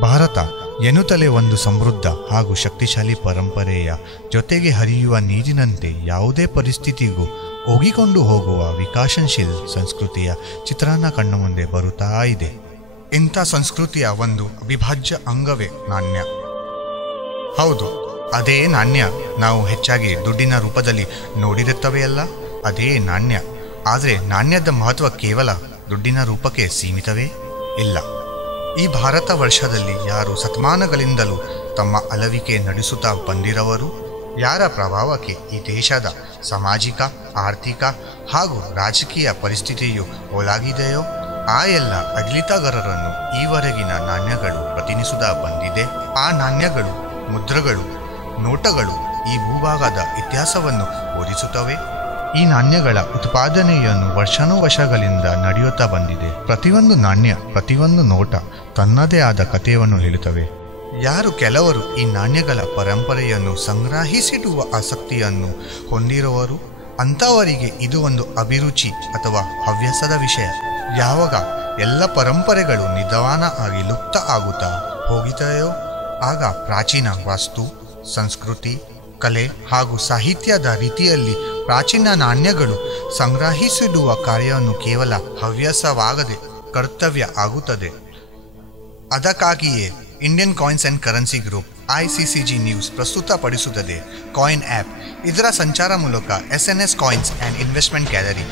ಭಾರತ ಎನ್ನುತ್ತಲೇ ಒಂದು ಸಮೃದ್ಧ ಹಾಗೂ ಶಕ್ತಿಶಾಲಿ ಪರಂಪರೆಯ ಜೊತೆಗೆ ಹರಿಯುವ ನೀರಿನಂತೆ ಯಾವುದೇ ಪರಿಸ್ಥಿತಿಗೂ ಒಗ್ಗಿಕೊಂಡು ಹೋಗುವ ವಿಕಾಸಶೀಲ ಸಂಸ್ಕೃತಿಯ ಚಿತ್ರಾನ್ನ ಕಣ್ಣು ಮುಂದೆ ಬರುತ್ತಾ ಇದೆ. ಇಂಥ ಸಂಸ್ಕೃತಿಯ ಒಂದು ಅವಿಭಾಜ್ಯ ಅಂಗವೇ ನಾಣ್ಯ. ಹೌದು, ಅದೇ ನಾಣ್ಯ ನಾವು ಹೆಚ್ಚಾಗಿ ದುಡ್ಡಿನ ರೂಪದಲ್ಲಿ ನೋಡಿರುತ್ತವೆಯಲ್ಲ, ಅದೇ ನಾಣ್ಯ. ಆದರೆ ನಾಣ್ಯದ ಮಹತ್ವ ಕೇವಲ ದುಡ್ಡಿನ ರೂಪಕ್ಕೆ ಸೀಮಿತವೇ ಇಲ್ಲ. ಈ ಭಾರತ ವರ್ಷದಲ್ಲಿ ಯಾರು ಶತಮಾನಗಳಿಂದಲೂ ತಮ್ಮ ಅಲವಿಕೆ ನಡೆಸುತ್ತಾ ಬಂದಿರವರು, ಯಾರ ಪ್ರಭಾವಕ್ಕೆ ಈ ದೇಶದ ಸಾಮಾಜಿಕ, ಆರ್ಥಿಕ ಹಾಗೂ ರಾಜಕೀಯ ಪರಿಸ್ಥಿತಿಯು ಒಳಗಿದೆಯೋ ಆ ಎಲ್ಲ ಆಡಳಿತಗಾರರನ್ನು ಈವರೆಗಿನ ನಾಣ್ಯಗಳು ಪ್ರತಿನಿಧಿಸುತ್ತಾ ಬಂದಿದೆ. ಆ ನಾಣ್ಯಗಳು, ಮುದ್ರೆಗಳು, ನೋಟಗಳು ಈ ಭೂಭಾಗದ ಇತಿಹಾಸವನ್ನು ಬೋಧಿಸುತ್ತವೆ. ಈ ನಾಣ್ಯಗಳ ಉತ್ಪಾದನೆಯನ್ನು ವರ್ಷಾನುವರ್ಷಗಳಿಂದ ನಡೆಯುತ್ತಾ ಬಂದಿದೆ. ಪ್ರತಿಯೊಂದು ನಾಣ್ಯ, ಪ್ರತಿಯೊಂದು ನೋಟ ತನ್ನದೇ ಆದ ಕಥೆಯನ್ನು ಹೇಳುತ್ತವೆ. ಯಾರು ಕೆಲವರು ಈ ನಾಣ್ಯಗಳ ಪರಂಪರೆಯನ್ನು ಸಂಗ್ರಹಿಸಿಡುವ ಆಸಕ್ತಿಯನ್ನು ಹೊಂದಿರುವವರು, ಅಂಥವರಿಗೆ ಇದು ಒಂದು ಅಭಿರುಚಿ ಅಥವಾ ಹವ್ಯಾಸದ ವಿಷಯ. ಯಾವಾಗ ಎಲ್ಲ ಪರಂಪರೆಗಳು ನಿಧಾನ ಆಗಿ ಲುಪ್ತ ಆಗುತ್ತಾ ಹೋಗಿದೆಯೋ ಆಗ ಪ್ರಾಚೀನ ವಾಸ್ತು, ಸಂಸ್ಕೃತಿ, ಕಲೆ ಹಾಗೂ ಸಾಹಿತ್ಯದ ರೀತಿಯಲ್ಲಿ ಪ್ರಾಚೀನ ನಾಣ್ಯಗಳು ಸಂಗ್ರಹಿಸಿಡುವ ಕಾರ್ಯವನ್ನು ಕೇವಲ ಹವ್ಯಾಸವಾಗದೆ ಕರ್ತವ್ಯ ಆಗುತ್ತದೆ. ಅದಕ್ಕಾಗಿಯೇ Indian coins and currency group ICCG news ಪ್ರಸ್ತುತಪಡಿಸುತ್ತದೆ ಕಾಯಿನ್ ಆ್ಯಪ್. ಇದರ ಸಂಚಾರ ಮೂಲಕ SNS coins and investment gallery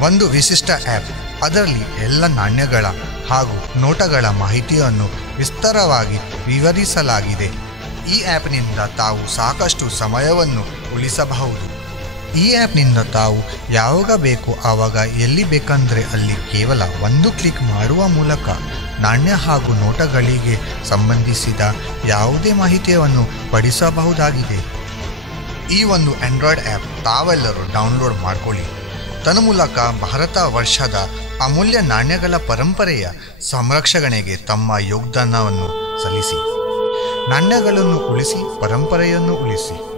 ಒಂದು ವಿಶಿಷ್ಟ ಆ್ಯಪ್. ಅದರಲ್ಲಿ ಎಲ್ಲ ನಾಣ್ಯಗಳ ಹಾಗೂ ನೋಟಗಳ ಮಾಹಿತಿಯನ್ನು ವಿಸ್ತಾರವಾಗಿ ವಿವರಿಸಲಾಗಿದೆ. ಈ ಆ್ಯಪ್ನಿಂದ ತಾವು ಸಾಕಷ್ಟು ಸಮಯವನ್ನು ಉಳಿಸಬಹುದು. ಈ ಆ್ಯಪ್ನಿಂದ ತಾವು ಯಾವಾಗ ಬೇಕು ಆವಾಗ ಎಲ್ಲಿ ಬೇಕಂದರೆ ಅಲ್ಲಿ ಕೇವಲ ಒಂದು ಕ್ಲಿಕ್ ಮಾಡುವ ಮೂಲಕ ನಾಣ್ಯ ಹಾಗೂ ನೋಟಗಳಿಗೆ ಸಂಬಂಧಿಸಿದ ಯಾವುದೇ ಮಾಹಿತಿಯನ್ನು ಪಡಿಸಬಹುದಾಗಿದೆ. ಈ ಒಂದು ಆಂಡ್ರಾಯ್ಡ್ ಆ್ಯಪ್ ತಾವೆಲ್ಲರೂ ಡೌನ್ಲೋಡ್ ಮಾಡಿಕೊಳ್ಳಿ. ತನ್ಮೂಲಕ ಭಾರತ ವರ್ಷದ ಅಮೂಲ್ಯ ನಾಣ್ಯಗಳ ಪರಂಪರೆಯ ಸಂರಕ್ಷಣೆಗೆ ತಮ್ಮ ಯೋಗದಾನವನ್ನು ಸಲ್ಲಿಸಿ. ನಾಣ್ಯಗಳನ್ನು ಉಳಿಸಿ, ಪರಂಪರೆಯನ್ನು ಉಳಿಸಿ.